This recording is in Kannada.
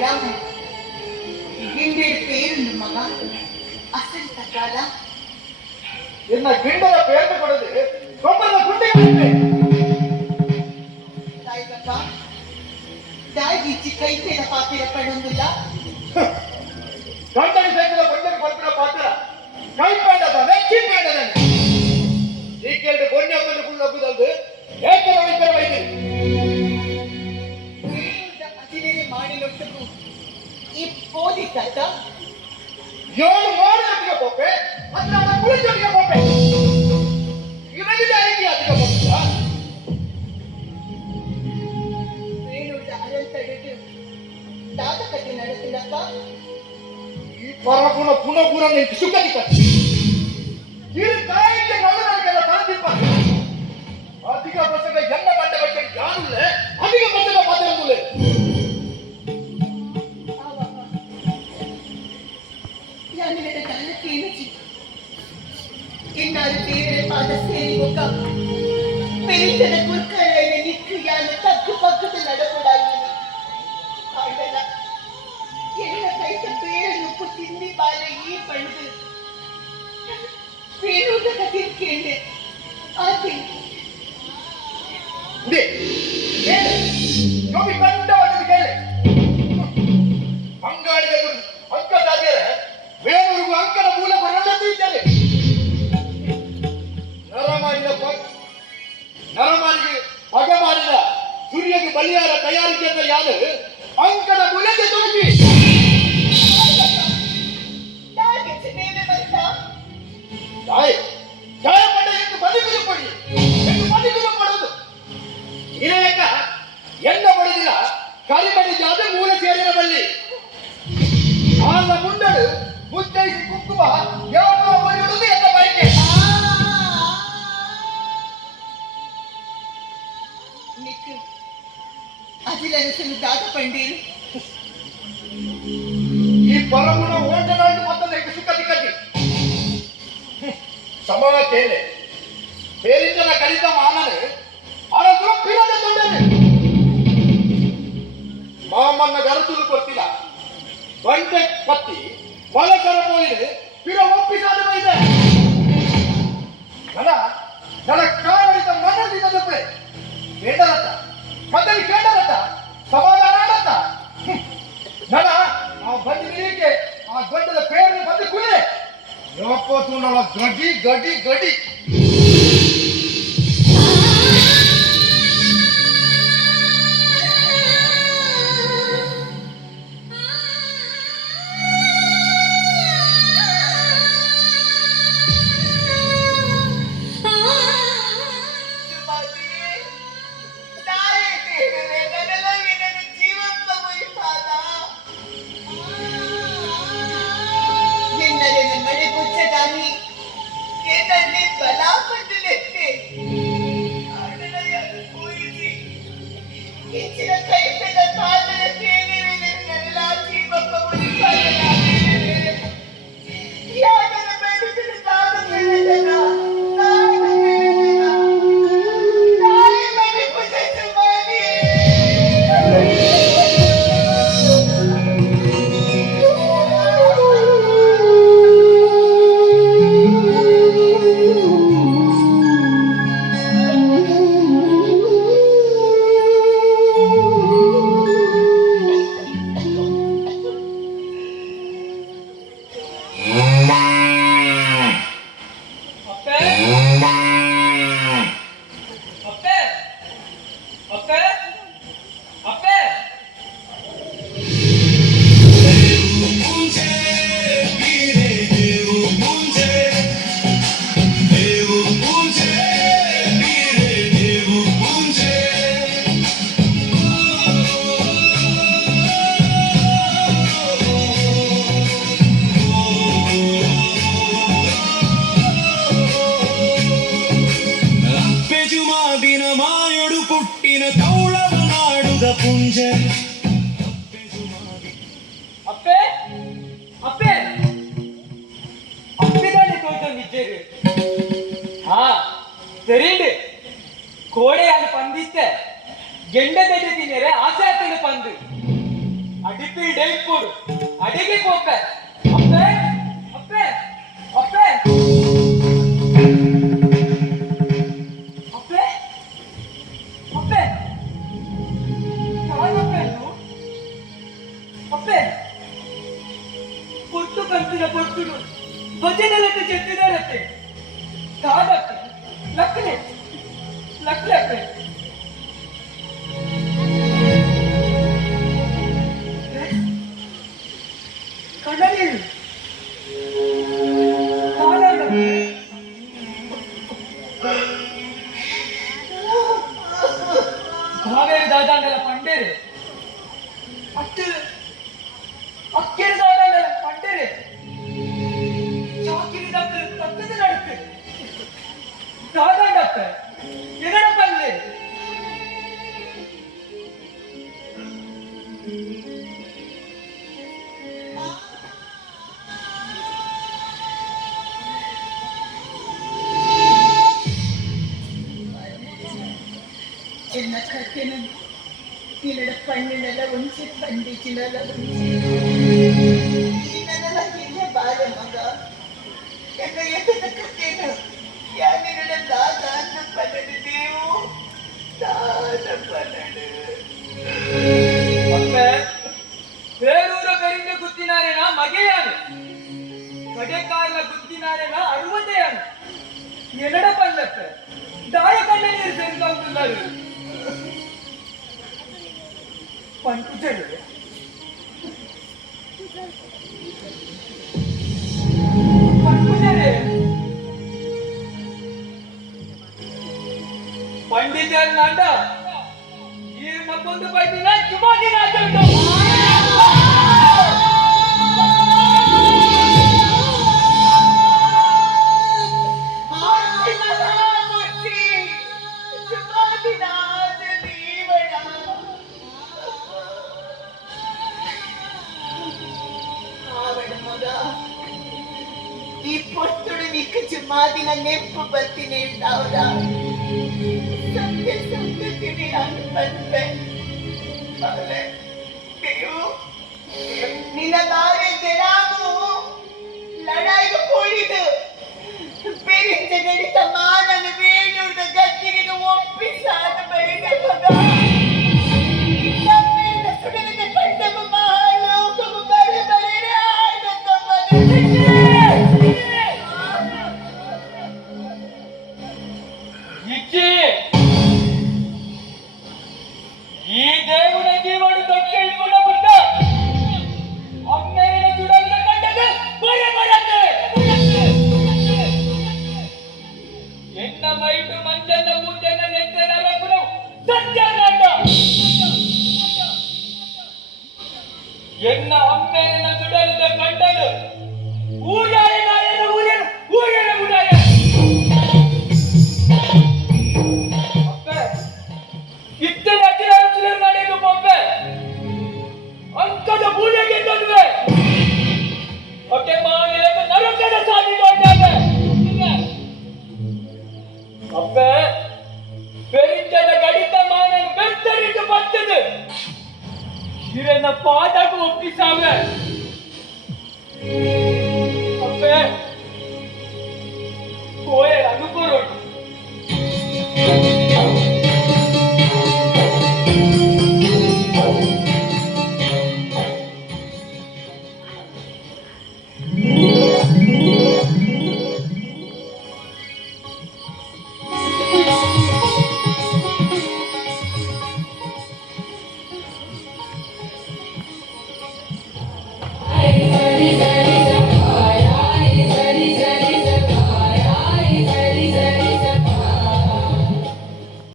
ராமன் ಗಿಂಡೇರ ಪೇರುಂಡು ಮಗ ಅಸಲ್ ತಕಾಲ ಎನ್ನ ಗಿಂಡರ ಪೇರು ಕೊಡದೆ ಗೊಬ್ಬರದ ಗುಂಡಿ ತಾಯಿಗಪ್ಪ ದಾಗಿ ಚಿಕ್ಕೈಪೇದ ಪಾತ್ರ ಪಡೊಂದಿಲ್ಲ ಗಂಡನ ಸೈಕಲ ಬಂಡನ ಪಲ್ಪನ ಪಾತ್ರ ಕೈಪೇಡದ ನೆಚ್ಚಿ ಪೇಡದ ಈ ಕೇಳಿದ ಬೊನ್ನೆ ಒಬ್ಬನ ಕುಳ್ಳು ಒಬ್ಬದಲ್ದು ಏಕೆ ವೈದ್ಯರ ವೈದ್ಯರು ಅತಿರೇನೆ ಮಾಡಿ ನೊಟ್ಟವು ಈ ಪೋದಿ ಕಥ ಏಳು ಮಾಡೋದಿಗೆ ಪೊಪ್ಪೆ ಅದ್ರ ಅವನ ಕುಳಿತೊಟ್ಟಿಗೆ ಪೊಪ್ಪೆ ಇವನಿಗೆ ಐತಿ ಅದಕ್ಕೆ ಪೊಪ್ಪ ವೇಣುದ ಅರಂತಡೆದು ದಾದಕತೆ ನಡೆಸಿಲ್ಲಪ್ಪ ಈ ಪರಪುನ ಪುನಃ ನಿಂತು ಸುಖದಿಕ್ಕ ಈ ತಾಯಿಗೆ ನಲ್ಲದಕ್ಕೆಲ್ಲ ತರದಿಪ್ಪ ಅಧಿಕ ಪ್ರಸಂಗ ಎನ್ನ ಮಂಡ ಬಗ್ಗೆ ಯಾನುಳ್ಳೆ ಅಧಿಕ ಪ್ರಸಂಗ ಮಾತಾಡುವುದಿಲ್ಲ ഞാനിവിടെ നല്ല ക്ഷീണിച്ചു എന്നാലും തീരെ പാദസേനിയൊക്കെ പെരിച്ചന കുറുക്കാനായി നിൽക്കുകയാണ് തക്ക് പക്കത്ത് നടപടായി ആണ്ടല്ല എല്ലാ കൈത്ത പേരനുപ്പ് തിന്നി പാല ഈ പഴുത് പേരൂട്ട കത്തിരിക്കേണ്ടേ ആദ്യം ಅಂಗಾಡಿಗಳು ಅಂಕ ಸಾಧ್ಯರ ಬೇರೂರಿಗೂ ಅಂಕದ ಮೂಲ ಬರಲೇ ಇದ್ದಾರೆ ನರಮಾರಿಗೆ ಪಗ ಮಾಡಿದ ಸೂರ್ಯಗೆ ಬಲಿಯಾರ ತಯಾರಿಕೆಯಿಂದ ಯಾರು ಅಂಕದ ಮೂಲೆಗೆ ತೋರಿಸಿ ಜಯ ಪಡ ಎಂದು ಬದುಕಲು ಕೊಡಿ ಎಂದು ಬದುಕಲು ಕೊಡುವುದು ಇರಲೇಕ ಎನ್ನ ಬಡುದಿಲ್ಲ ಕರಿಮಣಿ ಜಾದ ಮೂಲ ಸೇರಿನ ಬಲ್ಲಿ ಆಗ ಮುಂಡಳು ಮುದ್ದೈಸಿ ಕುಂಕುಮ ಯಾವ ಒಡೆಯುವುದು ಎನ್ನ ಬಯಕೆ ನಿಕ್ಕು ಅದಿಲನಿಸಲು ದಾದ ಪಂಡೀರು ಈ ಪರಮುನ ಓಟನಾಡು ಮತ್ತೊಂದು ಸುಖ ದಿಕ್ಕಿ ಸಮಾನ ಕೇಳೆ ಬೇರಿಂದನ ಕಲಿತ ಮಾನನೆ ಅರಸು ಪಿರದ ತೊಂದರೆ ಮಾಮನ್ನ ಗರಸುಲು ಕೊಡ್ತಿಲ್ಲ ಬಂಡೆ ಕತ್ತಿ ಬಲಕರ ಪೋಲಿದೆ ಪಿರ ಒಪ್ಪಿಸಾದ ಇದೆ ನನ್ನ ಕಾರಣಿತ ಮನಸ್ಸಿನ ತಪ್ಪೆ ಕೇಳರತ್ತ ಕತ್ತಲಿ ಕೇಳರತ್ತ ಸಮಾಧಾನ ಆಡತ್ತ ನನ್ನ ಆ ಬಂದಿಗೆ ಆ ಗಂಡದ ಪೇರನ್ನು ಬಂದು ಕುಲೆ ಯೋಪತ್ತುಂಡಳ ಗಡಿ ಗಡಿ ಗಡಿ ಅಪ್ಪೆ ಅಪ್ಪೆ ಅಪ್ಪಿದಾನೆ ತೋಯ್ತು ನಿಜ್ಜೆಗೆ ಹಾ தெரியுது கோடையான பந்தித்த எண்ட தட்டு தினரே ஆசாத்தன பந்து அடுத்த இப்படி டேட் போடு அடிக்கி போப்ப அப்பே அப்பே அப்பே அப்பே அப்பே ಕಾಣಪ್ಪೇನು ಅಪ್ಪೆ ಪೊಟ್ಟು ಕಂತಿನ ಪೊಟ್ಟುಡು ಭಜನೆಲಟ್ಟು ಚೆತ್ತಿದಾರತ್ತೆ ಕಾದಕ್ಕೆ ಲಕ್ಲೆ ಲಕ್ಲೆ ಅಪ್ಪೆ ಕಣ್ಣಲ್ಲಿ ಕಾದಕ್ಕೆ ಕಾವೇರಿ ದಾದಾಂಡಲ ಪಂಡೇರೆ ಅಟ್ಟು ಅಕ್ಕೇರಿ ದಾದಾಂಡಲ ಪಂಡೇರೆ ಚಾಕಿರಿ ದಾಖಲೆ ತಕ್ಕದ ನಡುತ್ತೆ ದಾದಾಂಡಪ್ಪ ಎಗಡ ಪಲ್ಲೆ ಎನ್ನ ಕಥೆನ ನಿನ್ನಡ ಪಣ್ಣಿನೆಲ್ಲ ಉಂಚಿ ಖಂಡಿಸಿನೆಲ್ಲ ಉಂಚಿ ನಿನ್ನೆಲ್ಲ ಹಿಂದೆ ಬಾಳೆ ಮಗ ಎನ್ನ ಎತ್ತದ ಕಥೆನ ಯಾನಿರಡ ದಾದ ಅಂತ ಪನ್ನಡು ದೇವು ದಾದ ಪನ್ನಡು ಅಪ್ಪ ಬೇರೂರ ಬೆರಿಂದ ಗುತ್ತಿನಾರೇನ ಮಗೆಯಾನು ಕಡೆಕಾರ್ಲ ಗುತ್ತಿನಾರೇನ ಅರುವತೆಯಾನು ಎನ್ನಡ ಪಲ್ಲಪ್ಪ ದಾಯ ಕಣ್ಣ ನೀರು ಸೇರಿಸುತ್ತಿದ್ದಾರೆ ಪಂಚರು ಪಂಚರೇ ಪಂಡಿತರ ನಾಟ ಈ ಮತ್ತೊಂದು ಬೈದಿನ ಚುಮಾದಿನ ಆಚರಣೆ ಈ ಪೊಟ್ಟುಡು ನಿಕ್ಕ ಚುಮಾದಿನ ನೆಪ್ಪು ಬರ್ತೀನಿ ಅವರ ಸತ್ಯ ಸತ್ಯತೀನಿ ನಾನು ಬಂದೆ ಅವಳೆ ನೀವು ನಿನ್ನ ದಾರೆ ಜನಾಮು ಲಡಾಯಿಗೆ ಪೋಡಿದು ಬೇರಿಂದ ನಡೀತ ಮಾನನ ವೇಣುದ ಗದ್ದಿಗೆ ಒಪ್ಪಿಸಾದ ಬೈದ ಮಗ ನಮ್ಮಿಂದ ಸುಡಲಿದ ಕಂಡವು ಮಹಾಲೋಕವು ಬರೆ ಬರೆರೆ ಆಡದ ಮಗ ಈ ದೇವರ ಜೀವನ ತೊಟ್ಟಿಕೊಂಡ ಬಿಟ್ಟ ಅಮ್ಮೇನ ಸುಡಲಿನ ಕಂಡದ ಬರೆ ಬರದೆ ಎನ್ನ ಮೈಟು ಮಂಜನ ಮುಂಜನ ನೆತ್ತರ ರಬ್ಬನು ಸತ್ಯನಾಟ ಎನ್ನ ಅಮ್ಮೇನ ಸುಡಲಿನ ಕಂಡನು ಊಯಾರೆ ನಾಯನ ಊಯನ ಊಯನ ಮುಡಾಯ ಇತ್ತನ ಅತಿರಾರ ಸುಲರ್ ನಡೆದು ಬೊಬ್ಬೆ ಅಂಕದ ಪೂಜೆಗೆ ತಂದ್ರೆ ಹೊಟ್ಟೆ ಮಾಡಿದಾಗ ನರಕದ ಸಾಧಿ ದೊಡ್ಡಾಗ ಅಪ್ಪೆ ಬೆರಿಂಚದ ಗಡಿತ ಮಾನನು ಬೆತ್ತರಿಟ್ಟು ಬರ್ತದೆ ಹಿರನ ಪಾದಕ್ಕೆ ಒಪ್ಪಿಸಾವೆ ಅಪ್ಪೆ